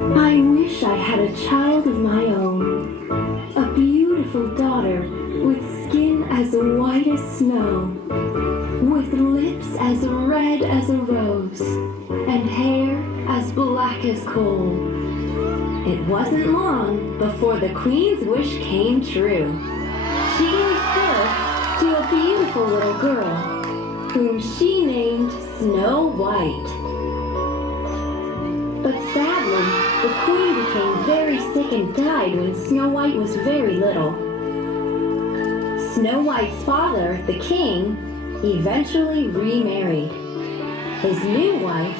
I wish I had a child of my own, a beautiful daughter with skin as white as snow, with lips as red as a rose, and hair as black as coal. It wasn't long before the queen's wish came true. She gave birth to a beautiful little girl, whom she named Snow White. But sadly, the queen became very sick and died when Snow White was very little. Snow White's father, the king, eventually remarried. His new wife,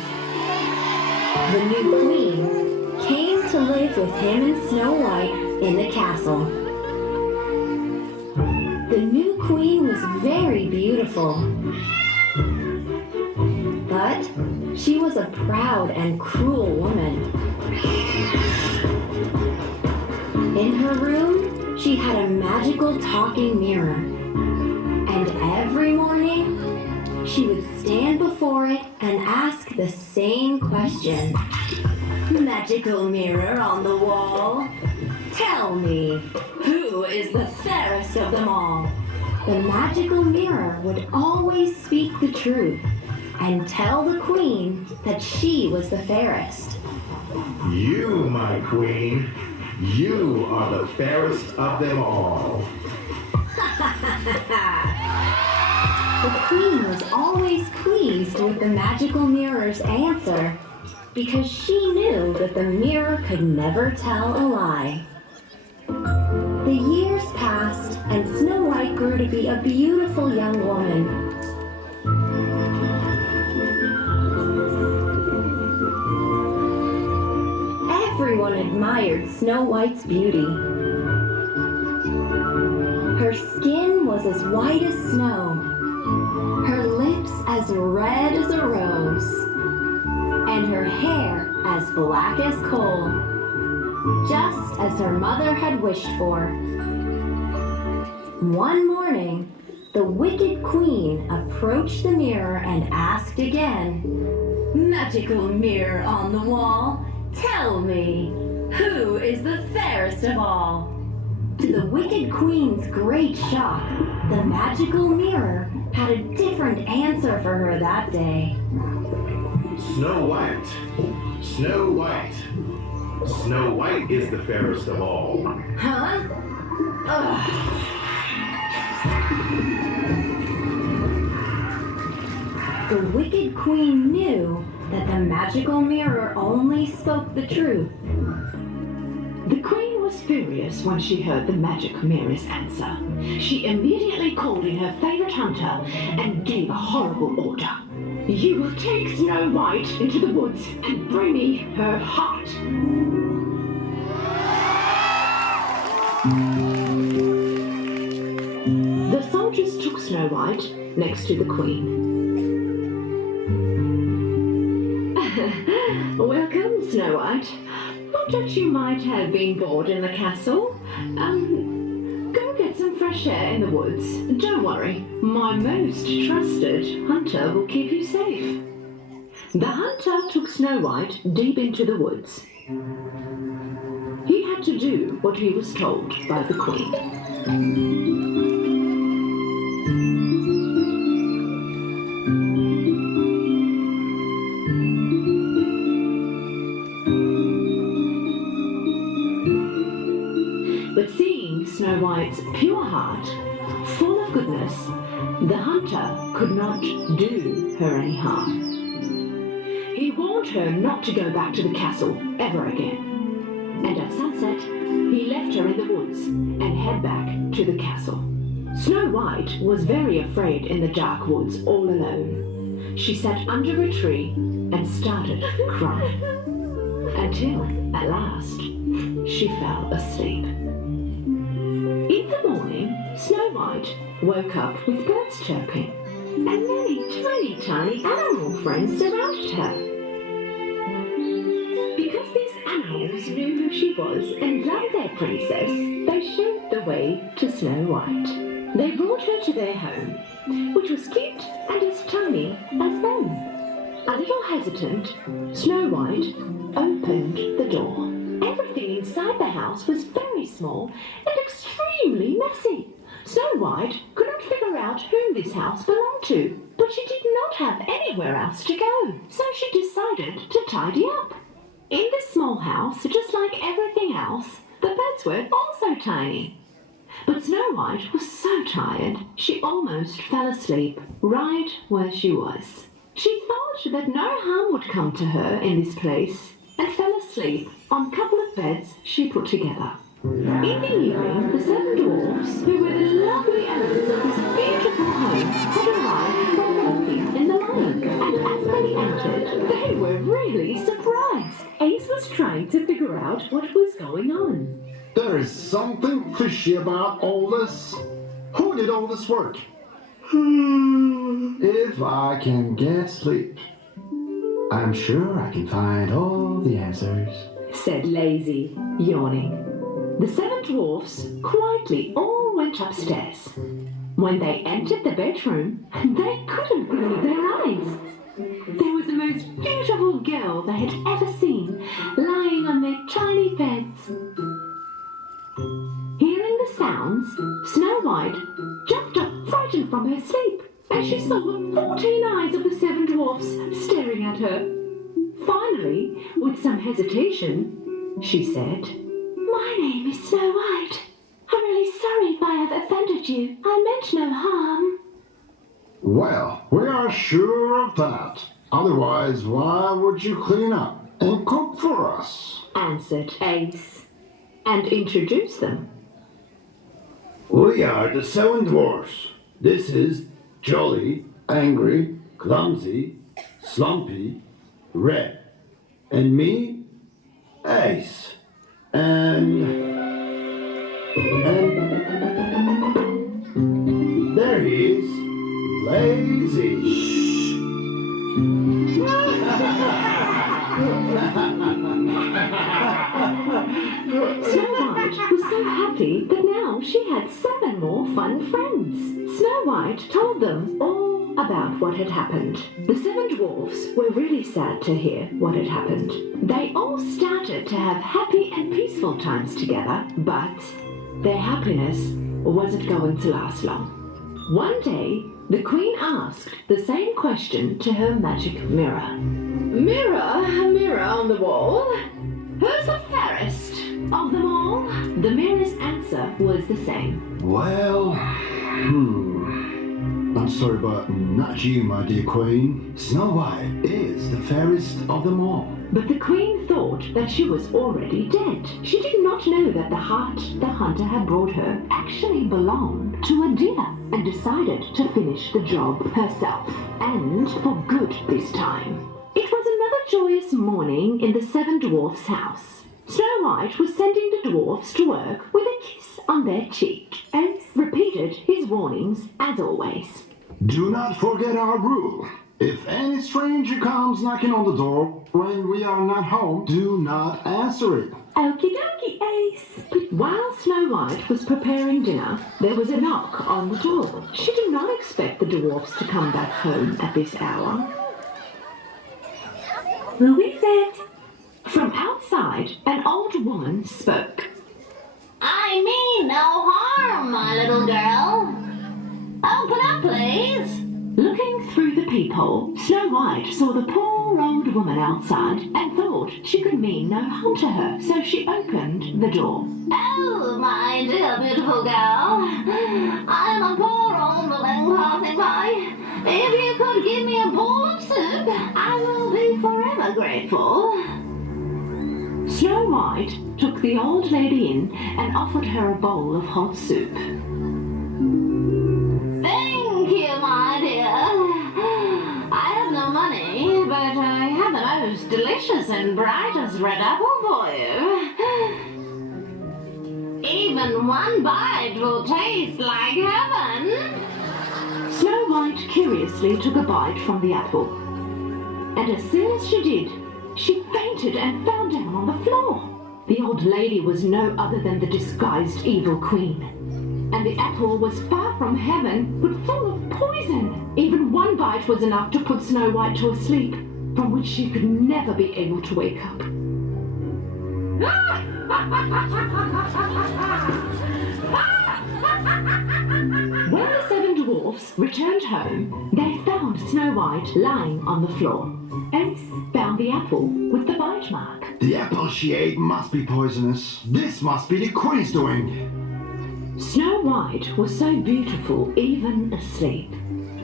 the new queen, came to live with him and Snow White in the castle. The new queen was very beautiful, but she was a proud and cruel woman. In her room, she had a magical talking mirror, and every morning, she would stand before it and ask the same question. Magical mirror on the wall, tell me, who is the fairest of them all? The magical mirror would always speak the truth and tell the queen that she was the fairest. You, my queen, you are the fairest of them all. The queen was always pleased with the magical mirror's answer because she knew that the mirror could never tell a lie. The years passed and Snow White grew to be a beautiful young woman. Everyone admired Snow White's beauty. Her skin was as white as snow, her lips as red as a rose, and her hair as black as coal, just as her mother had wished for. One morning, the wicked queen approached the mirror and asked again, "Magical mirror on the wall, tell me, who is the fairest of all?" To the wicked queen's great shock, the magical mirror had a different answer for her that day. Snow White, Snow White, Snow White is the fairest of all. Huh? Ugh. The wicked queen knew that the magical mirror only spoke the truth. The queen was furious when she heard the magic mirror's answer. She immediately called in her favorite hunter and gave a horrible order. "You will take Snow White into the woods and bring me her heart." The soldiers took Snow White next to the queen. "Welcome, Snow White. Not that you might have been bored in the castle. Go get some fresh air in the woods. Don't worry, my most trusted hunter will keep you safe." The hunter took Snow White deep into the woods. He had to do what he was told by the queen. But seeing Snow White's pure heart, full of goodness, the hunter could not do her any harm. He warned her not to go back to the castle ever again. And at sunset, he left her in the woods and head back to the castle. Snow White was very afraid in the dark woods all alone. She sat under a tree and started crying. Until, at last, she fell asleep. In the morning, Snow White woke up with birds chirping and many tiny animal friends surrounded her. Because these animals knew who she was and loved their princess, they showed the way to Snow White. They brought her to their home, which was cute and as tiny as them. A little hesitant, Snow White opened the door. Everything inside the house was very small and extremely messy. Snow White could not figure out whom this house belonged to, but she did not have anywhere else to go, so she decided to tidy up. In this small house, just like everything else, the beds were also tiny. But Snow White was so tired, she almost fell asleep right where she was. She thought that no harm would come to her in this place and fell asleep on a couple of beds she put together. In the evening, the 7 dwarfs, who were the lovely owners of this beautiful home, had arrived from walking in the lane. And as they entered, they were really surprised. Ace was trying to figure out what was going on. There is something fishy about all this. Who did all this work? If I can get sleep, I'm sure I can find all the answers, said Lazy, yawning. The 7 dwarfs quietly all went upstairs. When they entered the bedroom, they couldn't believe their eyes. There was the most beautiful girl they had ever seen, lying on their tiny beds. Hearing the sounds, Snow White jumped up frightened from her sleep, and she saw the 14 eyes of the 7 dwarfs staring at her. Finally, with some hesitation, she said, "My name is Snow White. I'm really sorry if I have offended you. I meant no harm." Well, we are sure of that. Otherwise, why would you clean up and cook for us? Answered Ace, and introduced them. We are the 7 dwarfs. This is Jolly, Angry, Clumsy, Slumpy, Red, and me, Ace, and there he is, Lazy. Snow White was so happy that now she had 7 more fun friends. Snow White told them all about what had happened. The 7 dwarfs were really sad to hear what had happened. They all started to have happy and peaceful times together, but their happiness wasn't going to last long. One day, the Queen asked the same question to her magic mirror. "Mirror, mirror on the wall, who's the fairest of them all?" The mirror's answer was the same. well, I'm sorry, but not you, my dear Queen. Snow White is the fairest of them all. But the Queen thought that she was already dead. She did not know that the heart the hunter had brought her actually belonged to a deer, and decided to finish the job herself, and for good this time. It was another joyous morning in the 7 dwarfs' house. Snow White was sending the dwarfs to work with a kiss on their cheek. Ace repeated his warnings as always. Do not forget our rule. If any stranger comes knocking on the door when we are not home, do not answer it. Okie dokie, Ace. But while Snow White was preparing dinner, there was a knock on the door. She did not expect the dwarfs to come back home at this hour. "Who is it?" From outside, an old woman spoke. "I mean no harm, my little girl. Open up, please." Looking through the peephole, Snow White saw the poor old woman outside and thought she could mean no harm to her, so she opened the door. "Oh, my dear beautiful girl, I'm a poor old woman passing by. If you could give me a bowl of soup, I will be forever grateful." Snow White took the old lady in and offered her a bowl of hot soup. "Thank you, my dear. I have no money, but I have the most delicious and brightest red apple for you. Even one bite will taste like heaven." Snow White curiously took a bite from the apple, and as soon as she did, she fainted and fell down on the floor. The old lady was no other than the disguised evil queen, and the apple was far from heaven, but full of poison. Even one bite was enough to put Snow White to sleep. from which she could never be able to wake up. When the 7 dwarfs returned home, they found Snow White lying on the floor. Ace found the apple with the bite mark. The apple she ate must be poisonous. This must be the queen's doing. Snow White was so beautiful even asleep.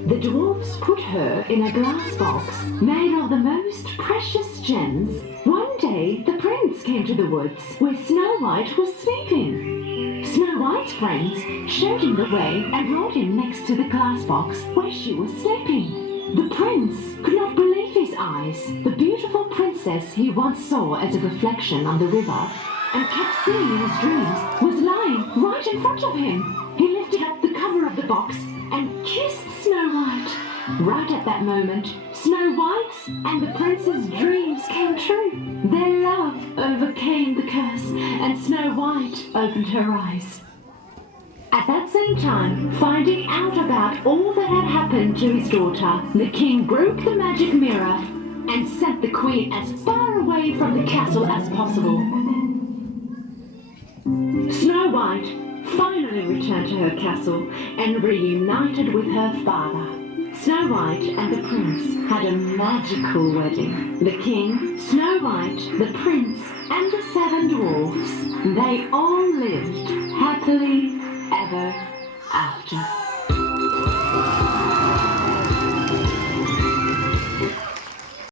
The dwarfs put her in a glass box made of the most precious gems. One day the prince came to the woods where Snow White was sleeping. Snow White's friends showed him the way and brought him next to the glass box where she was sleeping. The prince could not believe his eyes. The beautiful princess he once saw as a reflection on the river and kept seeing in his dreams was lying right in front of him. He lifted up the cover of the box and kissed Snow White. Right at that moment, Snow White's and the prince's dreams came true. Their love overcame the curse, and Snow White opened her eyes. At that same time, finding out about all that had happened to his daughter, the king broke the magic mirror and sent the queen as far away from the castle as possible. Snow White finally returned to her castle and reunited with her father. Snow White and the prince had a magical wedding. The king, Snow White, the prince, and the 7 dwarfs, they all lived happily ever after.